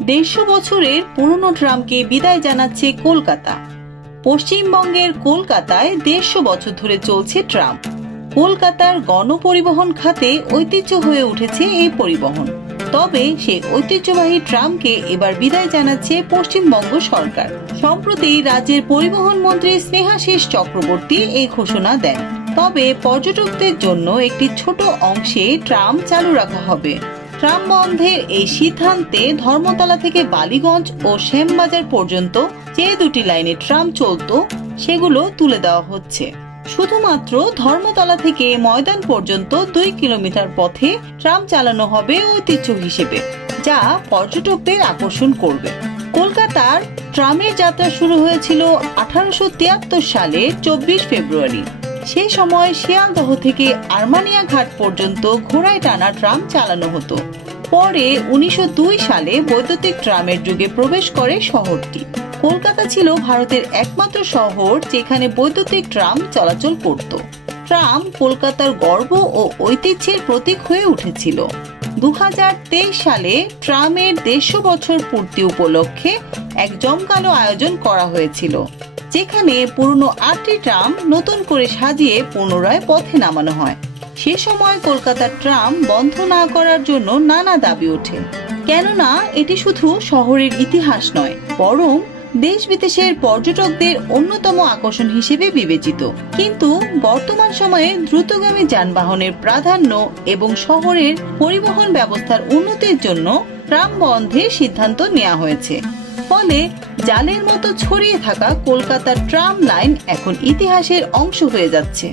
150 বছরের পুরনো ট্রামকে বিদায় জানাচ্ছে কলকাতা। পশ্চিমবঙ্গের কলকাতায় 150 বছর ধরে চলছে ট্রাম। কলকাতার গণপরিবহন খাতে ঐতিহ্য হয়ে উঠেছে এই পরিবহন। তবে সেই ঐতিহ্যবাহী ট্রামকে এবার বিদায় জানাচ্ছে পশ্চিমবঙ্গ সরকার। সম্প্রতি রাজ্যের পরিবহন মন্ত্রী স্নেহাশিস চক্রবর্তী এই ঘোষণা দেন। তবে পর্যটকদের জন্য একটি ছোট অংশে ট্রাম চালু রাখা হবে। ট্রাম বন্ধের এই সিদ্ধান্তে ধর্মতলা থেকে বালিগঞ্জ ও শ্যামবাজার পর্যন্ত যে দুটি লাইনে ট্রাম চলত সেগুলো তুলে দেওয়া হচ্ছে। শুধুমাত্র ধর্মতলা থেকে ময়দান পর্যন্ত 2 কিলোমিটার পথে ট্রাম চালানো হবে ঐতিহ্য হিসেবে, যা পর্যটকদের আকর্ষণ করবে। কলকাতার ট্রামের যাত্রা শুরু হয়েছিল 1873 সালে 24 ফেব্রুয়ারি। সেই সময় শিয়ালদহ থেকে আরমানিয়া ঘাট পর্যন্ত ঘোড়ায় টানা ট্রাম চালানো হতো। পরে 1902 সালে বৈদ্যুতিক ট্রামের যুগে প্রবেশ করে শহরটি। কলকাতা ছিল ভারতের একমাত্র শহর যেখানে বৈদ্যুতিক ট্রাম চলাচল করত। ট্রাম কলকাতার গর্ব ও ঐতিহ্যের প্রতীক হয়ে উঠেছিল। 2023 সালে ট্রামের 150 বছর পূর্তি উপলক্ষে এক জমকালো আয়োজন করা হয়েছিল, যেখানে পুরনো 8টি ট্রাম নতুন করে সাজিয়ে পুনরায় পথে নামানো হয়। সে সময় কলকাতার ট্রাম বন্ধ না করার জন্য নানা দাবি ওঠে, কেননা এটি শুধু শহরের ইতিহাস নয়, বরং দেশ বিদেশের পর্যটকদের অন্যতম আকর্ষণ হিসেবে বিবেচিত। কিন্তু বর্তমান সময়ে দ্রুতগামী যানবাহনের প্রাধান্য এবং শহরের পরিবহন ব্যবস্থার উন্নতির জন্য ট্রাম বন্ধের সিদ্ধান্ত নেওয়া হয়েছে। ফলে জালের মতো ছড়িয়ে থাকা কলকাতার ট্রাম লাইন এখন ইতিহাসের অংশ হয়ে যাচ্ছে।